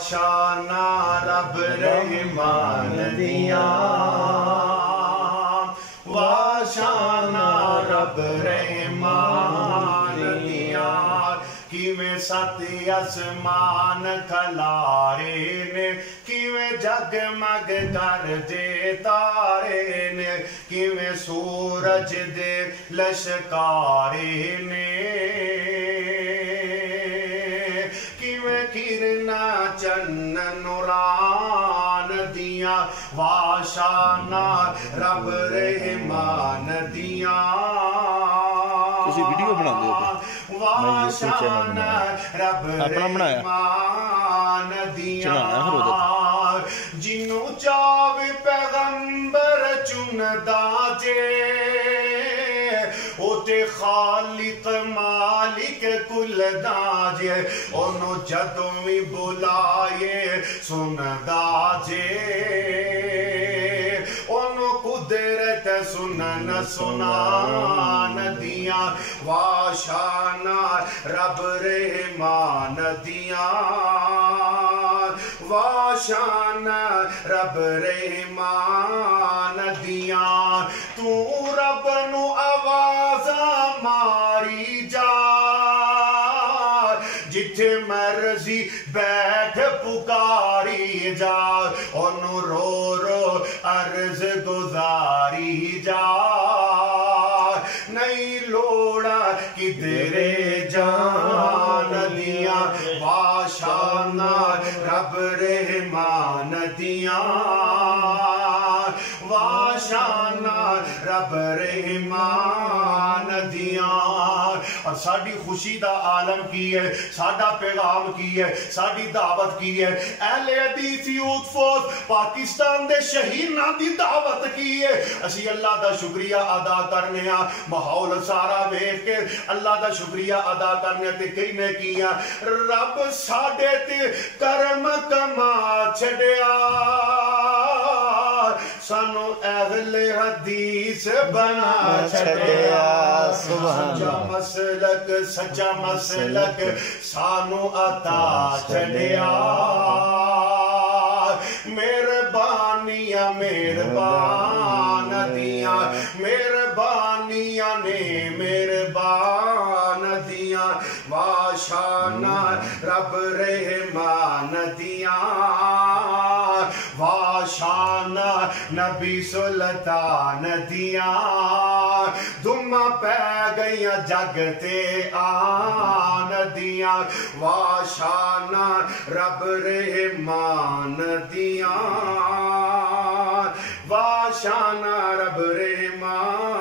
शाना रब रहमान दिया, वाशाना रब रहमान दिया। किवें सती आसमान खलारे ने, किवें जगमग करदे तारे ने, किवें सूरज दे लशकारे ने, किवें किरना चन्न नूरान दिया, वाशाना रब रहमान दिया। तुसी वीडियो बनाते हो? वाशाना रब रहमान दिया। जिन्नू चावे पैगंबर चुनदा जे, ओते खालिक मालिक कुल दाजे, ओनो जदों भी बुलाए सुनदा जे, ओनो कुदरत सुनन सुनान दिया, वाशाना रब रहमान दिया, वाशाना रब रहमान दिया। तू रब नू आवाज़ा मारी जा, जिथे मर्जी बैठ पुकारी जा, ओनू रो रो अर्ज गुजारी जा। नहीं लोड़ा किधरे जान दिया, वाशाना रब रहमान दिया, वाशाना रब रहमान दिया। और साड़ी खुशी दा आलम की है, साडा पैगाम की है, साड़ी दावत की है। अहले हदीस यूथ फोर्स पाकिस्तान दे शहीदां दी दावत की है। असी अल्लाह दा शुक्रिया अदा करने आ, माहौल सारा वेख के अल्लाह दा शुक्रिया अदा करने ते कहने किया, रब साडे ते करम कमा छड़िया, सानू अहले हदीस बना छड़िया। सच्चा मसलक, सच्चा मसलक सानू अता छड़िया। मेहरबानियां मेहरबान दिया, मेहरबानियां ने मेहरबान दिया, वाशाना रब रहमान दिया, वाशाना नबी सुल्तान दिया। दुमा पै गईया जगते आन दिया, वाशाना रब रहमान दिया, वाशाना रब रहमान